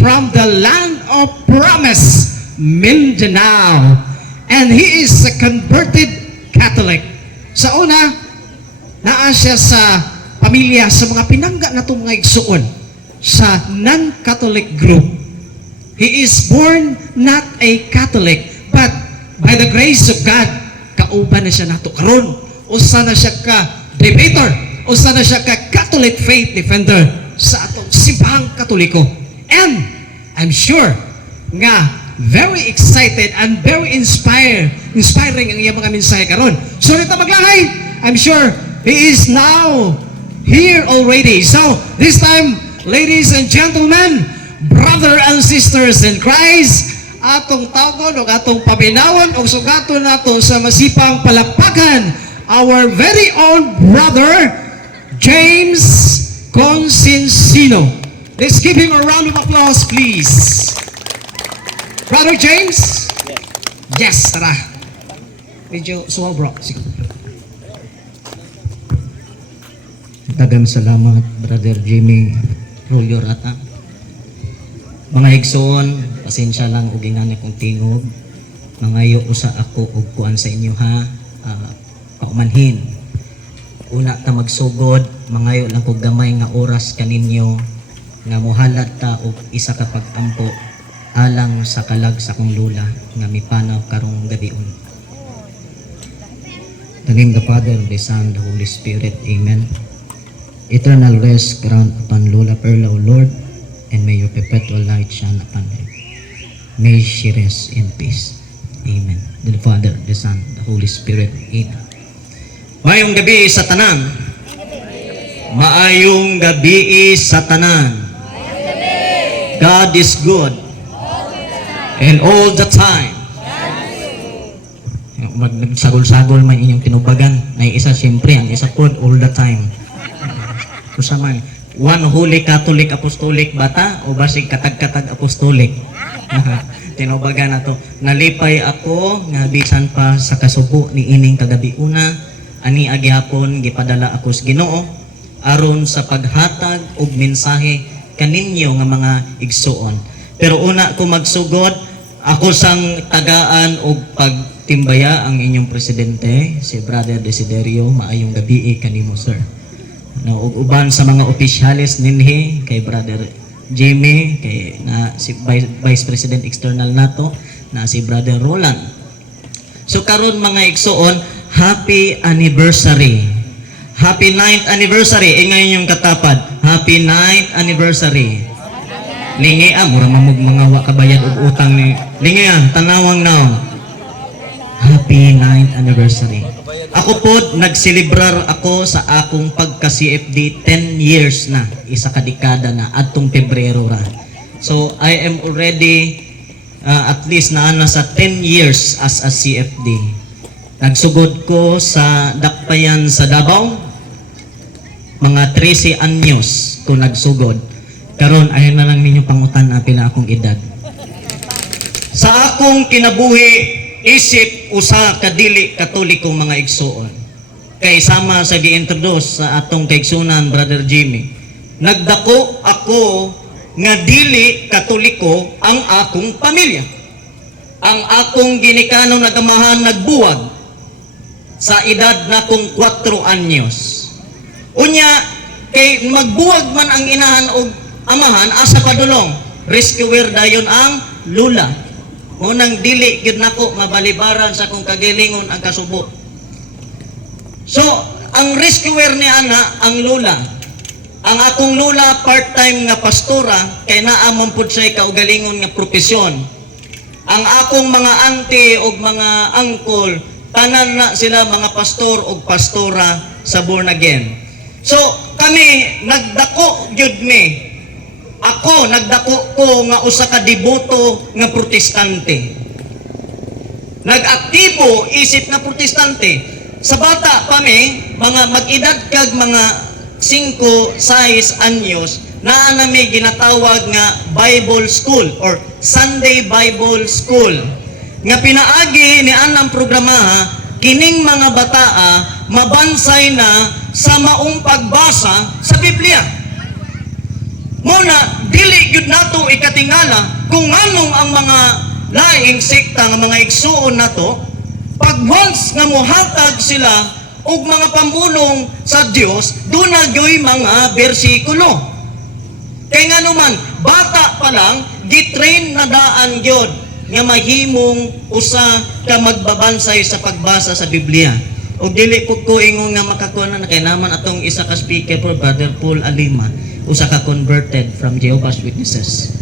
from the land of promise, Mindanao. And he is a converted Catholic. Sa una, naa siya sa pamilya sa mga pinangga na itong mga igsuon sa non-Catholic group. He is born not a Catholic, but by the grace of God, kauban na siya nato karon. Usa na siya ka debater, usa na siya ka Catholic faith defender sa atong simbahang Katoliko. And I'm sure nga very excited and very inspiring ang iyang mga mensahe karon. So nito maglahay, I'm sure he is now here already. So this time, ladies and gentlemen, brother and sisters in Christ, atong tawgon o atong paminawon o sugaton nato sa masipang palakpakan our very own brother James Consensino. Let's give him a round of applause, please. Brother James? Yes, tara. Medyo suwa, bro. Sige. Daghang salamat, Brother Jimmy Rolyo Rata. Mga igsoon, pasensya lang og ingani kong tingog. Mangayo usa ako og kuan sa inyo ha. Paumanhin. Una ta magsugod, mangayo lang kog gamay nga oras kaninyo nga mohalat ta og isa ka pag-ampo alang sa kalag sa kong lula nga mipanaw karong gabion. In the name of the Father, the Son, the Holy Spirit. Amen. Eternal rest grant upon Lola Perla, O Lord, and may your perpetual light shine upon her. May she rest in peace. Amen. The Father, the Son, the Holy Spirit. Amen. Maayong gabi sa tanan. Maayong gabi sa tanan. God is good. And all the time. Nagsagol-sagol man inyong tinubagan. Ay isa siyempre, ang isa po all the time. Kusaman, one holy Catholic apostolic bata o basig katag-katag apostolic. Tinubagan na to. Nalipay ako nga bisan pa sa kasubo ni ining kagabi una. Ani agihapon gipadala ako sa Ginoo aron sa paghatag og mensahe kaninyo nga mga igsuon. Pero una ko magsugod, ako sang tagaan og pagtimbaya ang inyong presidente, si Brother Desiderio. Maayong gabi kanimo, sir. No, ug uban sa mga opisyales ninhi kay Brother Jimmy, kay na si Vice President External nato na si Brother Roland. So karon mga igsuon, happy anniversary. Happy 9th anniversary. Ngayon yung katapad. Happy 9th anniversary. Lingi mura mamug mga wa kabayad og utang ni. Lingi tanawang naon. Happy 9th anniversary. Ako po, nagselebrar ako sa akong pagka-CFD 10 years na. Isa ka dekada na, adtong Pebrero ra. So, I am already at least naana sa 10 years as a CFD. Nagsugod ko sa Dakpayan sa Davao. Mga 13 anyos ko nagsugod. Karon ayun na lang ninyo pangutan na pila akong edad. Sa akong kinabuhi, isip usa ka dili katolikong mga igsuon. Kay sama sa gi-introduce sa atong kaigsunan, Brother Jimmy. Nagdako ako nga dili katoliko ang akong pamilya. Ang akong ginikanon nagamahan nagbuwag sa edad na kong 4 anyos. Unya, kay magbuwag man ang inahan o amahan, asa padulong, rescuer dayon ang lula. Unang dili, gid nako mabalibaran sa kong kagilingon ang kasubo. So, ang rescuer ni ana, ang lula. Ang akong lula, part-time nga pastora, kay naamon po siya kaugalingon nga propesyon. Ang akong mga auntie o mga uncle, tanan na sila mga pastor o pastora sa born again. So, kami, nagdako gyud mi. Ako, nagdako ko nga usa ka deboto nga protestante. Nag-aktibo isip nga protestante. Sa bata pa mi, mga mag-edad kag mga 5, 6 anyos, naa na may ginatawag nga Bible School or Sunday Bible School. Nga pinaagi ni anang programa, kining mga bataa mabansay na sa maong pagbasa sa Biblia. Muna, dili gyud nato ikatingala kung anong ang mga laing sekta nga mga igsuon nato, pag once nga mohatag sila og mga pamulong sa Dios, doon na gyoy mga bersikulo. Kaya nga naman, bata pa lang, gitrain na daan gyud nga mahimong usa ka magbabansay sa pagbasa sa Biblia. O dili ko ingon nga makakuha na kay naman atong isa ka speaker for Brother Paul Alima, usa ka converted from Jehovah's Witnesses.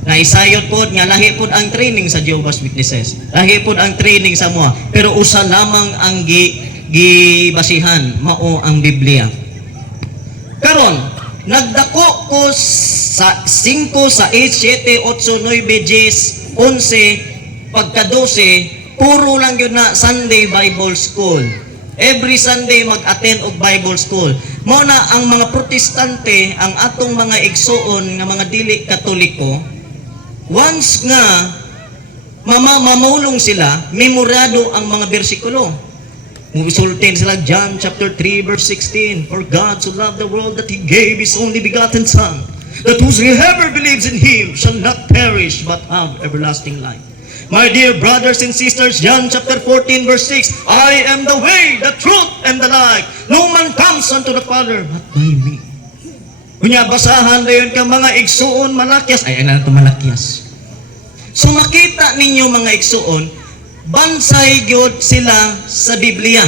Na isayot pod nga lahi pod ang training sa Jehovah's Witnesses. Lahi pod ang training sa moa, pero usa lamang ang gibasihan mao ang Biblia. Karon nagdako ko sa 5, sa 8, 7, 8, 9, 10, 11, pagka 12, puro lang yun na Sunday Bible School. Every Sunday mag-attend og Bible School. Mao na ang mga protestante, ang atong mga igsuon nga mga dili katoliko, once nga mamulong sila, memorado ang mga bersikulo. Musultin sila John chapter 3 verse 16, "For God so loved the world that He gave His only begotten Son, that whosoever believes in Him shall not perish but have everlasting life." My dear brothers and sisters, John chapter 14 verse 6, "I am the way, the truth, and the life. No man comes unto the Father but by me." Kunya basahan dayon ka mga igsuon malakyas, ay ana to malakyas. So makita ninyo mga igsuon, bansay gyud sila sa Biblia.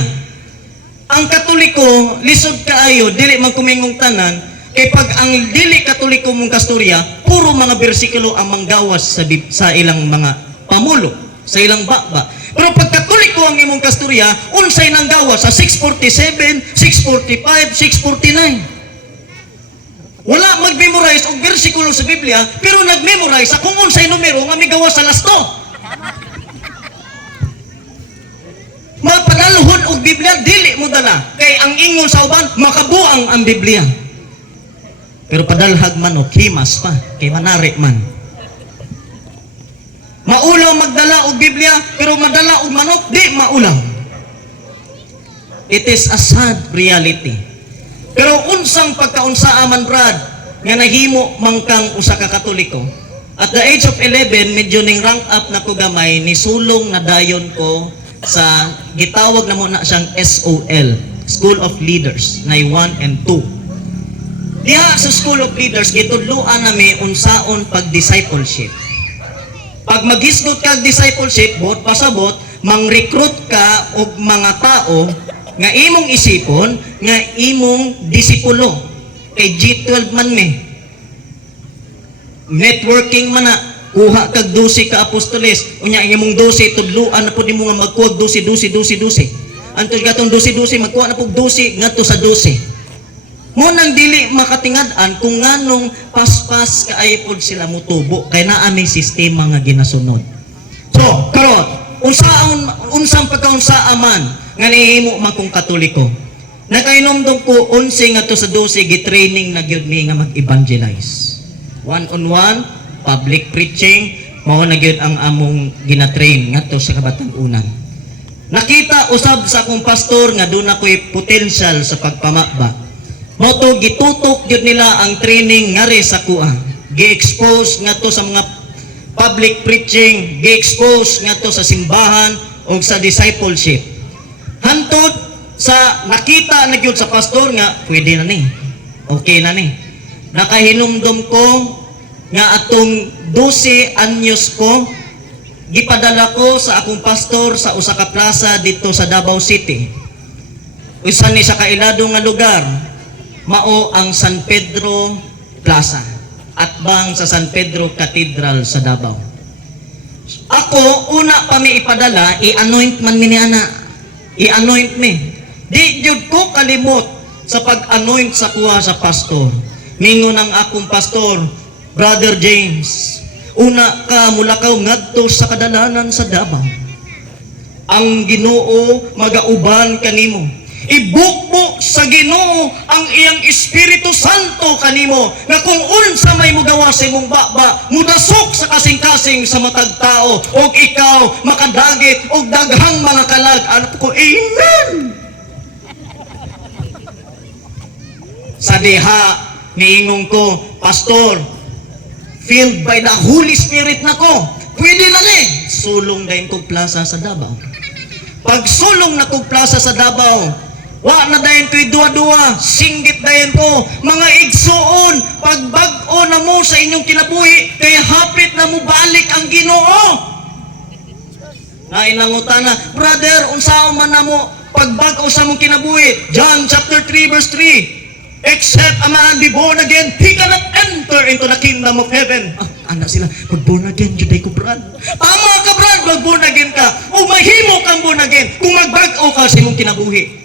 Ang Katoliko, lisod kaayo, dili man kumingong tanan, kay pag ang dili Katoliko mong kasturya, puro mga bersikulo ang manggawas sa ilang mga pamulo, sa ilang baba. Pero pag Katoliko ang imong kasturya, unsay nang gawas sa 647, 645, 649. Wala mag-memorize og bersikulo sa Biblia, pero nag-memorize sa kung unsay numero nga migawas sa lasto. Mapadalhon og Biblia, dili mo dala. Kay ang ingon sa uban, makabuang ang Biblia. Pero padalhag man o himas pa, kay manari man. Maulaw magdala og Biblia, pero madala og manok, di maulaw. It is a sad reality. Pero unsang pagkaunsaa man brad, nga nahimo mangkang usa ka Katoliko. At the age of 11, medyo ning rank up na ko gamay, ni sulong na dayon ko sa gitawag na mo na siyang SOL, School of Leaders, na 1 and 2. Diha sa School of Leaders, gitudloan nami unsaon pag-discipleship. Pag maghisgot ka discipleship, bot pasabot, mang-recruit ka og mga tao nga imong isipon, nga imong disipulo. Kay G12 man me. Networking man na, kuha kag 12 ka apostoles, unya imong 12 tudluan na pud nimo nga magkuha 12. Antos gatong 12, magkuha na pud 12 ngadto sa 12. Mo nang dili makatingad-an kung nganong paspas kaay pod sila mutubo kay naa may sistema nga ginasunod. So, karon unsang pagkaunsa man nga nihimo man kung Katoliko. Nakainomdom ko 11 ngadto sa 12 gitraining na gyud mi nga mag-evangelize. One-on-one, public preaching, mao na gyud ang among ginatrain ngadto sa kabatan-unan. Nakita usab sa akong pastor nga doon ako'y potential sa pagpamaba. Moto gitutok gyud nila ang training ngari sa kuha. Gi-expose ngadto sa mga public preaching, gi-expose ngadto sa simbahan o sa discipleship. Hantod sa nakita na gyud sa pastor nga pwede na ni. Okay na ni. Nakahinumdom ko nga atong 12 anyos ko gipadala ko sa akong pastor sa usa ka plaza dito sa Davao City. Usa ni sa kailado nga lugar, mao ang San Pedro Plaza at bang sa San Pedro Cathedral sa Davao. Ako una pa mi ipadala, i-anoint man mi ni ana. I-anoint mi. Di jud ko kalimot sa pag-anoint sa kuha sa pastor. Mingon ang akong pastor, Brother James, una ka mulakaw ngadto sa kadalanan sa Davao. Ang Ginoo magauban kanimo. Ibukbok sa Ginoo ang iyang Espiritu Santo kanimo na kung unsa may mugawa sa imong baba, mudasok sa kasing-kasing sa matag tao og ikaw makadagit og daghang mga kalag. Ano ko, amen. Sa diha niingong ko, pastor, filled by the Holy Spirit nako. Pwede na ni. Sulong dayon kog plaza sa Davao. Pag sulong na kog plaza sa Davao, wa na dayon ko'y duwa-duwa, singgit dayon ko, mga igsuon, pagbag-o na mo sa inyong kinabuhi, kay hapit na mo balik ang Ginoo. Nainangutana, brother, unsaon man na mo, pagbag-o sa mong kinabuhi, John chapter 3 verse 3, except a man be born again, he cannot enter into the kingdom of heaven. Anak sila, pag born again, juday ko, Brad. Tama ka, Brad, pag born again ka. O mahimo kang born again kung magbag-o ka sa imong kinabuhi.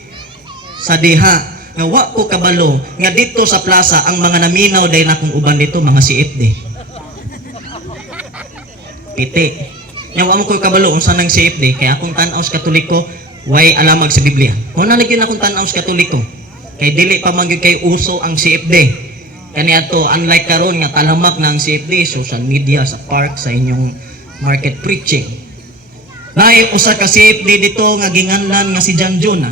Sa diha, nga wa ko kabalo, nga dito sa plaza, ang mga naminaw dahil akong uban dito, mga CFD. Piti. Nga wa mo ko kabalo, unsa nang CFD, kaya akong tanaw sa Katoliko, way alamag sa Biblia. Kung nalagyan akong tanaw sa Katoliko, kay dili pa man gyud kay uso ang CFD. Kani ato unlike karon nga talamak na ang CFD, social media, sa park, sa inyong market preaching. Naay usa ka CFD dito nga ginganlan nga si John Juna.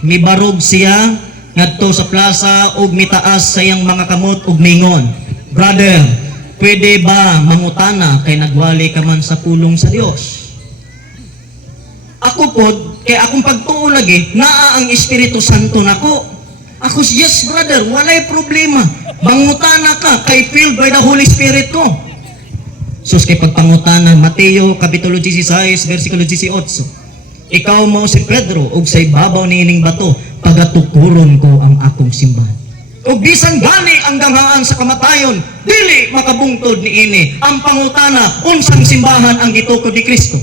Mibarog siya ngadto sa plaza ug mitaas sa iyang mga kamot ug mingon, brother, pwede ba mangutana kay nagwali ka man sa pulong sa Dios? Ako pod kay akong pagtuo lagi naa ang Espiritu Santo nako. Ako, yes brother, walay problema. Mangutana ka, kay filled by the Holy Spirit ko. Sus kay pagpangutana, Mateo kapitulo 16, versikulo 18. Ikaw mo si Pedro, ug sa ibabaw ni ining bato, pagatukuron ko ang akong simbahan. Ug bisan gani ang danghaan sa kamatayon, dili makabungtod ni ini. Ang pangutana, unsang simbahan ang gitukod ni Kristo.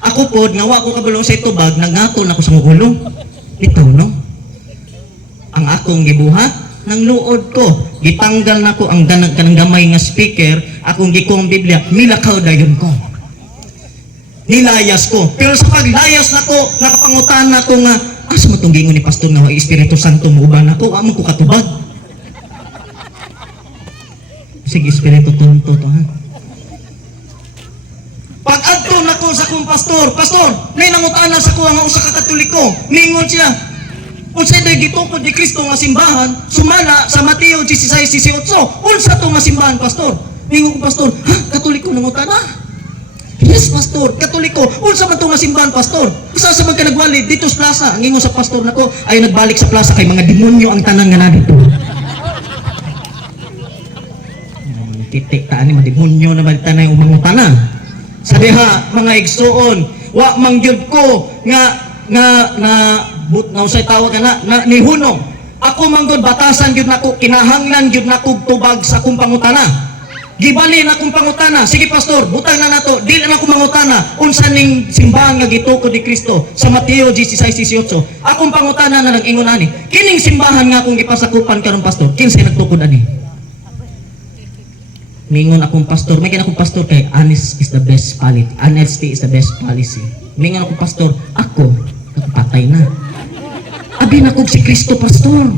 Ako pod, nga wa ko kabalo sa itubag, nagatol ako sa ulo. Ito, no? Ang akong gibuhat ng luod ko, gitanggal nako ang kanang gamay nga speaker, akong gikuang Biblia, milakaw dayon ko, nilayas ko. Pero sa paglayas nako, nakapangutan nako nga, asa mo itong gingon ni Pastor nga Espiritu Santo mo uban ako, amo ko katubag. Sige, Espiritu Tunto to, ha? Pag adto nako sa kong pastor, may nangutana sa ko nga usa ka Katoliko, ningon siya, unsa day gitukod ni Kristo nga simbahan, sumala sa Mateo 16:18. Unsa to nga simbahan, pastor? Ningon ko, pastor, ha, Katoliko nangutana? Yes, pastor, Katoliko. Unsa man to nga simbahan, pastor? Usa sa man ka nagwali dito sa plaza. Ang ingon sa pastor nako ay nagbalik sa plaza kay mga demonyo ang tanan nga nadito. Titik ta ani mga demonyo na balitan na umangutana. Sa diha mga igsuon, wa mangyud ko nga usay tawag na nihunong. Ako manggod batasan gyud nako, kinahanglan gyud nako tubag sa akong pangutana. Gibali na akong pangutana. Sige pastor, butang na nato. Dili na ako mangutana unsa ning simbahan nga gitukod ni Kristo sa Mateo 16:18. Akong pangutana na lang ingon ani. Kining simbahan nga akong gipasakupan karon pastor, kinsay nagtukod ani? Mingon akong pastor, may akong pastor kay honesty is the best policy. Mingon akong pastor, ako patay na. Abi na kog si Kristo, pastor.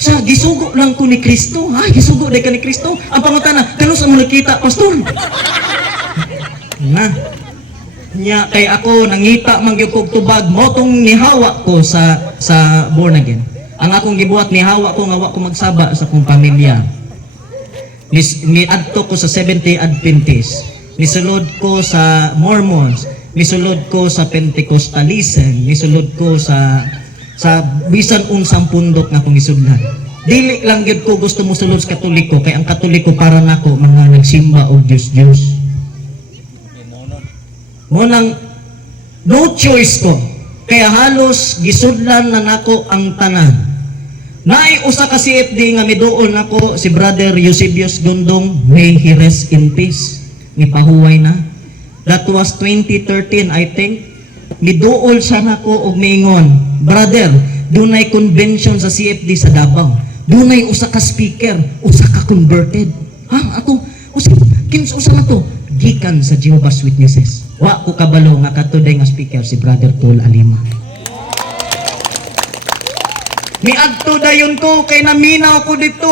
Sa gisugo lang ko ni Kristo. Ay, gisugo day ka ni Kristo. Ang pangutana, kano sa mo nakita, pastor? Na. Nya kay ako nangita man gyud kog tubag mo tong nihawa ko sa born again. Ang akong gibuhat nihawa ko nga wa ko magsaba sa akong pamilya. Ni adto ko sa 70 Adventist. Nisulod ko sa Mormons. Nisulod ko sa Pentecostalism. Nisulod ko sa bisan unsang pundok nga akong isudlan. Dili lang gyud ko gusto mo sulod sa Katoliko kay ang Katoliko para nako mga nagsimba og Diyos. Mo nang no choice ko. Kaya halos gisudlan na nako ang tanan. Naay usa ka CFD nga miduol nako si Brother Eusebius Gondong, may he rest in peace. Nipahuway na. That was 2013 I think. Miduol siya nako og miingon, brother, dunay convention sa CFD sa Davao. Dunay usa ka speaker, usa ka converted. Ha? Ako, usa na to? Gikan sa Jehovah's Witnesses. Wa ko kabalo nga katuday nga speaker si Brother Paul Alima. Miadto dayon ko kay naminaw ko dito.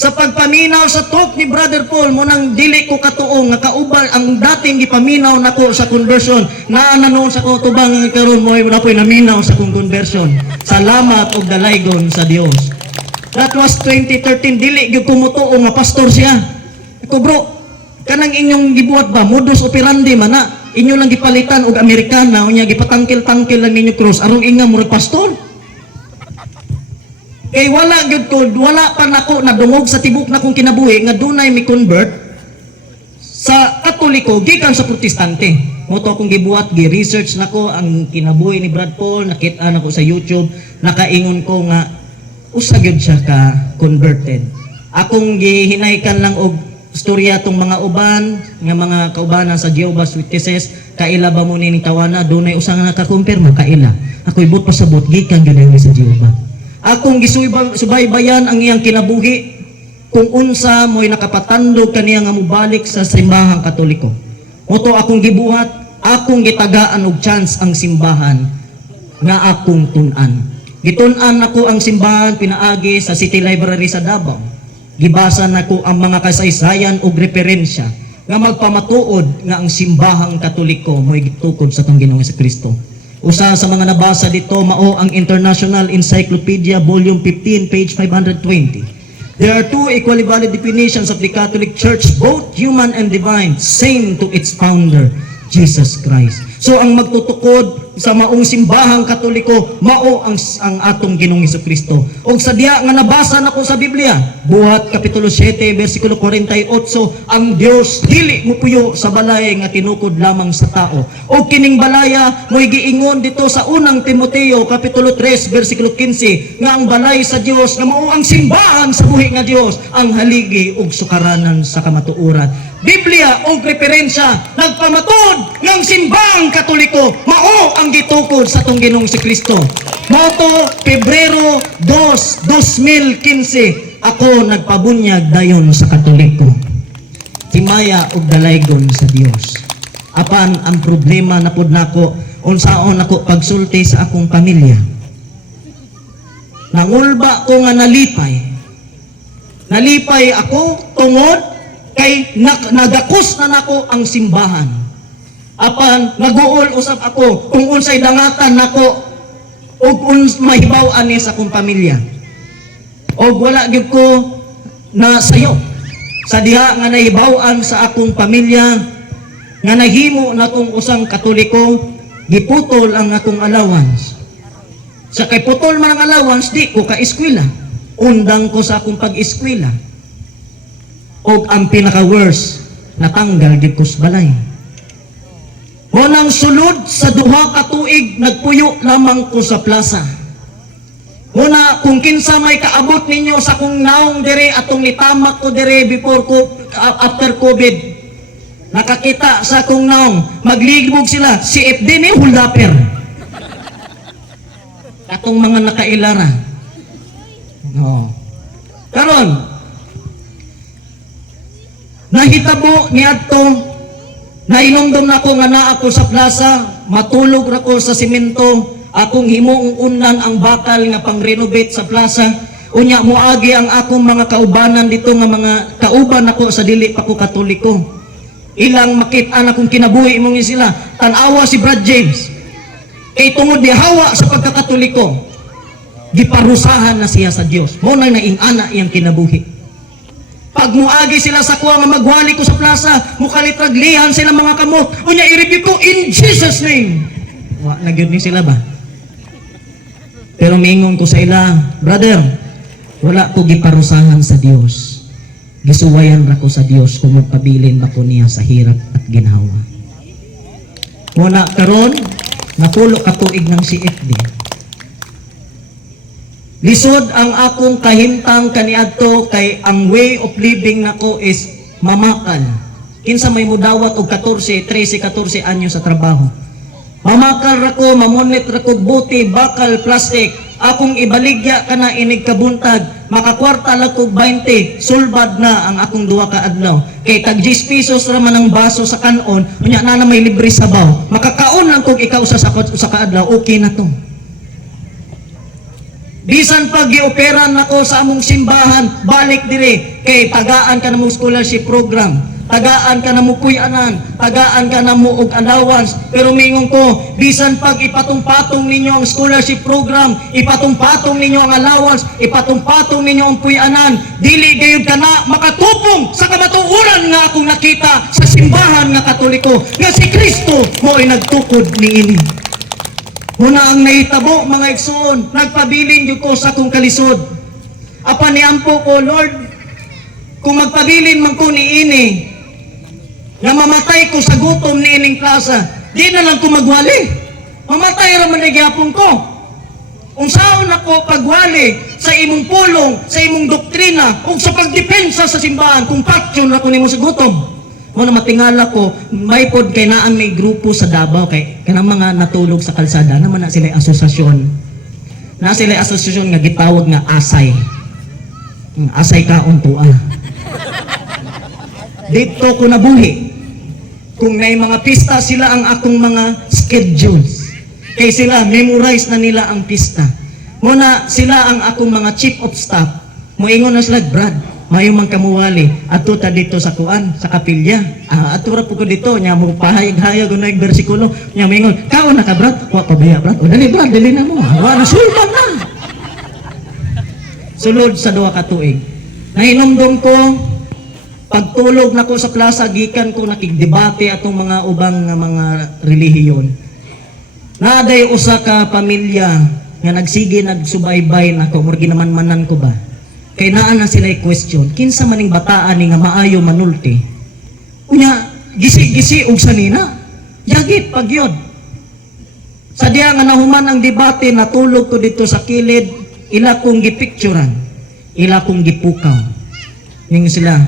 Sa pagpaminaw sa talk ni Brother Paul, mo nang dili ko katuong nga kaubal ang dating gipaminaw nako sa conversion. Naananon sa ko tubang karon mo napoy naminaw sa kong conversion. Salamat og dalaygon sa Dios. That was 2013, dili gyud ko mutuo nga pastor siya. ko, bro, kanang inyong gibuhat ba modus operandi man na inyo lang gipalitan og Amerikana unya gipatangkil-tangkil lang ninyo cross aron inga murag pastor. Kay wala gyud ko, wala pa nako nadungog sa tibok na kong kinabuhi nga dunay mi convert sa Katoliko gikan sa Protestante. Mo to akong gibuhat, gi-research nako ang kinabuhi ni Brad Paul, nakita nako sa YouTube, nakaingon ko nga usa gyud siya ka converted. Akong gihinaykan lang og storya tong mga uban nga mga kaubanan sa Jehovah's Witnesses, kaila ba mo ni tawana dunay usa nga nakakumpirma kaila. Ako ibot pasabot gikan gyud sa Jehovah. Akong gisubaybayan ang iyang kinabuhi kung unsa mo'y nakapatandog kaniya nga mubalik sa simbahang Katoliko. Moto akong gibuhat, akong gitagaan og chance ang simbahan nga akong tun-an. Gitun-an nako ang simbahan pinaagi sa City Library sa Davao. Gibasa nako ang mga kasaysayan ug referensya nga magpamatuod nga ang simbahang Katoliko mo'y gitukod sa tong Ginoong Kristo. Usa sa mga nabasa dito mao ang International Encyclopedia Volume 15 page 520. There are two equally valid definitions of the Catholic Church, both human and divine, same to its founder, Jesus Christ. So ang magtutukod sa maong simbahang Katoliko, mao ang atong Ginoong Kristo. O sa diya nga nabasa nako sa Biblia, Buhat kapitulo 7 bersikulo 48, ang Dios dili mopuyo sa balay nga tinukod lamang sa tao. O kining balaya mo'y giingon dito sa unang Timoteo kapitulo 3 bersikulo 15 nga ang balay sa Dios nga mao ang simbahan sa buhi nga Dios, ang haligi ug sukaranan sa kamatuoran. Biblia o referensya nagpamatud ng simbahang Katoliko mao ang gitukod sa tong Ginoong Kristo. Moto Pebrero 2, 2015 ako nagpabunyag dayon sa Katoliko. Timaya og dalaygon sa Dios. Apan ang problema na pud nako unsaon ako pagsulti sa akong pamilya. Nangulba ko nga nalipay. Nalipay ako tungod kay nagakos na nako ang simbahan. Apan naguol usab ako kung unsay dangatan nako ug mahibaw-an ni sa akong pamilya. Og wala gyud ko na sayo sa diha nga nahibaw-an sa akong pamilya nga nahimo na kong usang Katoliko, giputol ang akong allowance. Sa kay putol man ang allowance, di ko ka-eskwela. Undang ko sa akong pag-eskwela. O ang pinaka-worst, natanggal gid ko sa balay. Munang sulod sa duha ka tuig, nagpuyo lamang ko sa plaza. Muna, kung kinsa may kaabot ninyo sa kong naong dire atong nitamak ko dire after COVID, nakakita sa kong naong, magligbog sila, si FD ni Huldaper. Atong mga nakailara. No. Karon, nahitabo ni adto nainomdom nako nga naa ako sa plaza, matulog ra ko sa simento, akong himuong undan ang bakal nga pang-renovate sa plaza. Unya moagi ang akong mga kaubanan dito nga mga kauban ako sa dili pa ko Katoliko. Ilang makit-an akong kinabuhi imong sila. Tan-awa si Brad James. Kay tungod ni hawa sa pagkakatoliko, giparusahan na siya sa Dios. Mo nang naing-ana iyang kinabuhi. Pag muagi sila sa kuha nga magwali ko sa plaza, mukalitraglihan sila mga kamot. Unya i-review ko in Jesus name. Wa nagyud ni sila ba? Pero mingon ko sa ila, brother, wala ko giparusahan sa Dios. Gisuwayan ra ko sa Dios kung magpabilin ba ko niya sa hirap at ginhawa. Muna karon napulo ka tuig ng CFD. Lisod ang akong kahimtang kaniadto kay ang way of living nako is mamakal. Kinsa may mudawat og 14 anyo sa trabaho. Mamakal ra ko, mamonit ra ko buti, bakal, plastic. Akong ibaligya kana inig kabuntag, makakwarta lang ko 20, sulbad na ang akong duha ka adlaw. Kay tag 10 pesos ra man ang baso sa kanon, unya na may libre sabaw. Makakaon lang kog ikaw sa kaadlaw, okay na to. Bisan pag gi-operan nako sa among simbahan, balik dire kay tagaan ka namong scholarship program. tagaan ka na mo puyanan, tagaan ka na mo og allowance. Pero mingon ko, bisan pag ipatong-patong ninyo ang scholarship program, ipatong-patong ninyo ang allowance, ipatong-patong ninyo ang puyanan, dili gayud ka na makatupong sa kamatuoran nga akong nakita sa simbahan nga Katoliko nga si Kristo mo ay nagtukod niini. Muna ang nahitabo, mga igsoon, nagpabilin yun ko sa akong kalisod. Apan niampo ko, Lord, kung magpabilin man ko niini, na mamatay ko sa gutom niining klasa, di na lang ko magwali. Mamatay raman na gyapon ko. Unsaon ako pagwali sa imong pulong, sa imong doktrina, o sa pagdepensa sa simbahan, kung paksyon ako nimo sa gutom. Muna matingala ko, may pod kay naan may grupo sa Davao kay kanang mga natulog sa kalsada naman na sila asosasyon. Na sila asosasyon nga gitawag nga asay. Asay kaon tua. Dito ko nabuhi. Kung may mga pista sila ang akong mga schedules. Kay sila memorize na nila ang pista. Muna sila ang akong mga chief of staff. Moingon na sila, Brad, mayo man kamuwali ato ta dito sa kuan sa kapilya ato ra po ko dito nya mo pahayag-hayag na bersikulo nya mingon kaon na ka Brad wa pa baya Brad o dali Brad dali na mo wa na sulban na sulod sa duha ka tuig nahinumdum ko pagtulog nako sa plaza gikan ko nakigdebate atong mga ubang nga mga relihiyon naday usa ka pamilya nga nagsige nagsubaybay nako murgi naman manan ko ba. Kay naa na sila'y question, kinsa maning bataan ni nga maayo manulti. Unya, gisi-gisi og sanina. Yagit pagyod. Sa diya nga nahuman ang debate, natulog ko dito sa kilid, ila kong gipicturan, ila kong gipukaw. Ning sila,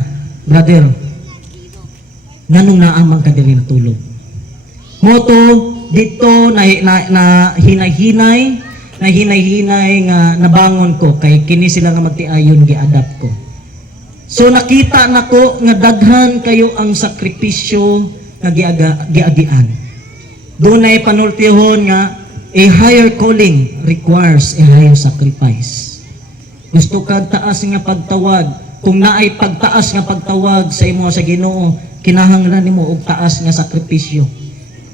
brother, nganong naamang ka dili natulog? Moto, dito na hinay-hinay, na hinay-hinay nga nabangon ko kay kini sila nga magtiayon gi-adapt ko. So nakita nako nga daghan kayo ang sakripisyo nga giagian. Dunay panultihon nga a higher calling requires a higher sacrifice. Gusto kag taas nga pagtawag, kung naay pagtaas nga pagtawag sa imo sa Ginoo, kinahanglan nimo og taas nga sakripisyo.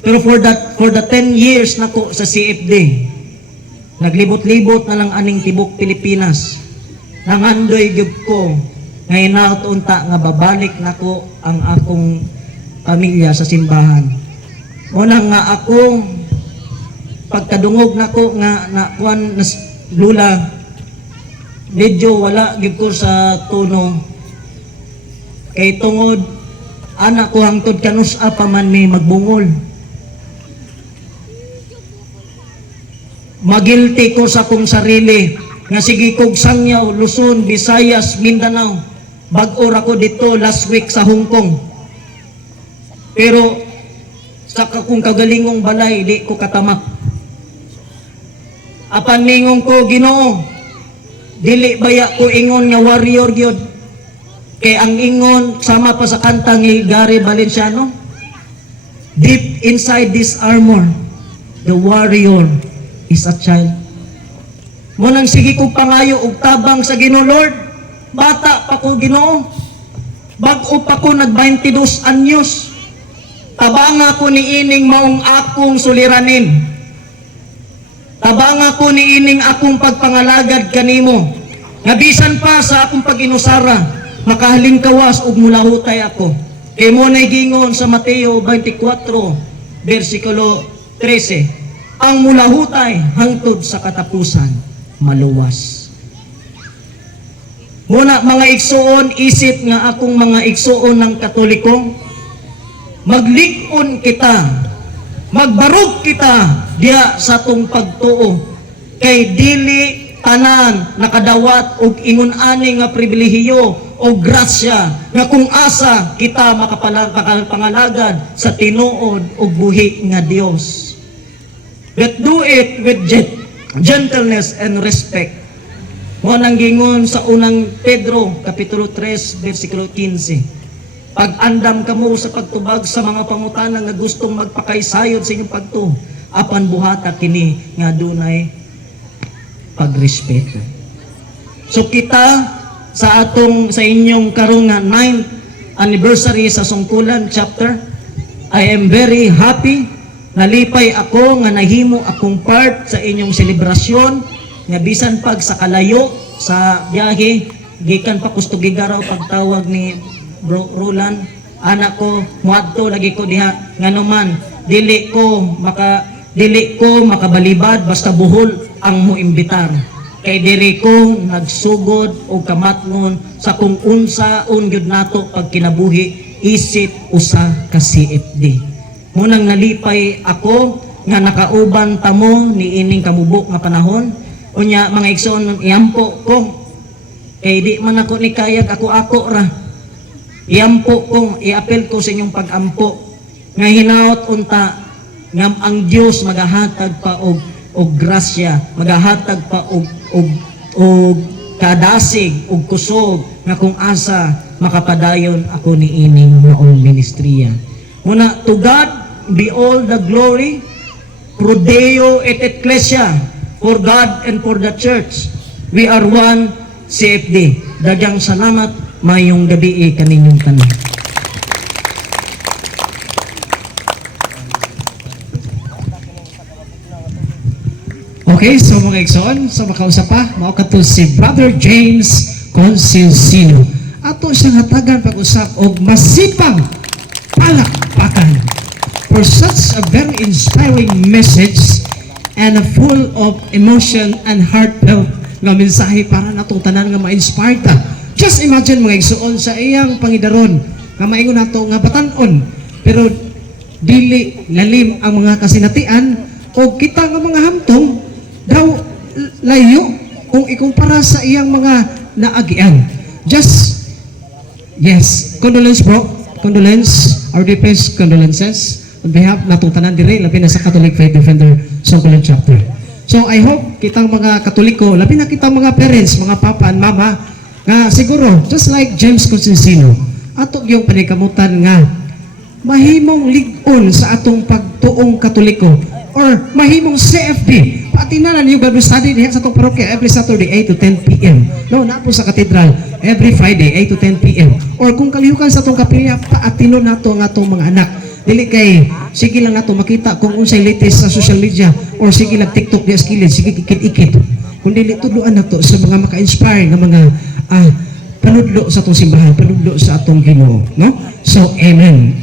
Pero for the 10 years nako sa CFD, naglibot-libot na lang aning tibok Pilipinas. Nangandoy gyud ko nga inaut-unta nga babalik nako ang akong pamilya sa simbahan. Una nga ako pagkadungog nako nga nakuan lula medyo wala gyud ko sa tono. Kay tungod anak ko hangtod kanus-a pa man may magbungol. Magilty ko sa kong sarili nga sige kog Sangyaw, Luzon, Visayas, Mindanao. Bag-o ra ko dito last week sa Hong Kong. Pero sa akong kagalingong balay di ko katamak. Apan ningon ko Ginoo, dili baya ko ingon nga warrior gyud. Kay ang ingon sama pa sa kanta ni Gary Valenciano. Deep inside this armor, the warrior is a child. Munang sige ko pangayo og tabang sa Ginoo Lord. Bata pa ko Ginoo. Bag-o pa ko nag 22 anyos. Tabanga ko ni ining maong akong suliranin. Tabanga ko ni ining akong pagpangalagad kanimo. Nga bisan pa sa akong pag-inusara, makahaling kawas og mulahutay ako. Kay mo nay gingon sa Mateo 24 bersikulo 13. Ang mulahutay hangtod sa katapusan maluwas. Muna mga igsoon, isip nga akong mga igsoon ng Katoliko, maglig-on kita, magbarog kita diya sa tong pagtuo, kay dili tanan nakadawat og ingon-ani nga pribilehiyo o grasya nga kung asa kita makapangalagad sa tinuod og buhi nga Dios. But do it with gentleness and respect. Mo nang gingon sa unang Pedro kapitulo 3 bersikulo 15. Pag-andam kamo sa pagtubag sa mga pangutana nga gustong magpakaysayod sa inyong pagtuo, apan buhata kini nga dunay pagrespeto. So kita sa inyong karong nga 9th anniversary sa Sungkulan chapter. I am very happy. Nalipay ako nga nahimo akong part sa inyong selebrasyon nga bisan pag sa kalayo sa biyahe gikan pa Kustugigaraw pagtawag ni Bro Roland, anak ko muadto lagi ko diha nganuman dili ko makabalibad basta buhol ang moimbitar. Kay diri ko nagsugod og kamatngon sa kung unsaon gyud nato pag kinabuhi isip usa ka CFD. Munang nalipay ako nga nakauban tamo ni ining kamubok nga panahon. Unya mga igsoon iampo ko kay di man ako ni kayag ako ra. Iampo ko, iapel ko sa inyong pag-ampo nga hinaot unta nga ang Dios magahatag pa og grasya, magahatag pa og kadasig og kusog nga kung asa makapadayon ako ni ining maong ministriya. Muna, to God be all the glory, pro Deo et Ecclesia, for God and for the church. We are one CFD. Daghang salamat, mayong gabi kaninyong tanan. Okay, so mga igsoon, so makausap pa, maukato si Brother James Consilsino. Ato siyang hatagan pag-usap og masipang palakpakan for such a very inspiring message and full of emotion and heartfelt nga mensahe para natong tanan nga ma-inspire ta. Just imagine mga igsoon sa iyang pangidaron nga maingon nato nga batan-on pero dili lalim ang mga kasinatian o kita nga mga hamtong daw layo kung ikumpara sa iyang mga naagian. Just, yes, condolence bro, condolence, our deepest condolences on behalf natong tanan dire, labi na sa Catholic Faith Defender Sungkulan Chapter. So I hope kitang mga Katoliko, labi na kitang mga parents, mga papa and mama, nga siguro, just like James Consilsino, ato yung panikamutan nga mahimong lig-on sa atong pagtuong Katoliko or mahimong CFD. Patinanan yung Bible study diha sa atong parokya every Saturday 8 to 10 p.m. No, na po sa katedral every Friday 8 to 10 p.m. Or kung kalihukan sa atong kapilya, paatino nato nga atong mga anak. Dili kay sige lang nato makita kung unsay latest sa social media or sige lang TikTok di skillet, sige ikit-ikit. Kung dili tudloan nato sa mga maka-inspire nga mga panudlo sa atong simbahan, panudlo sa atong Ginoo, no? So amen.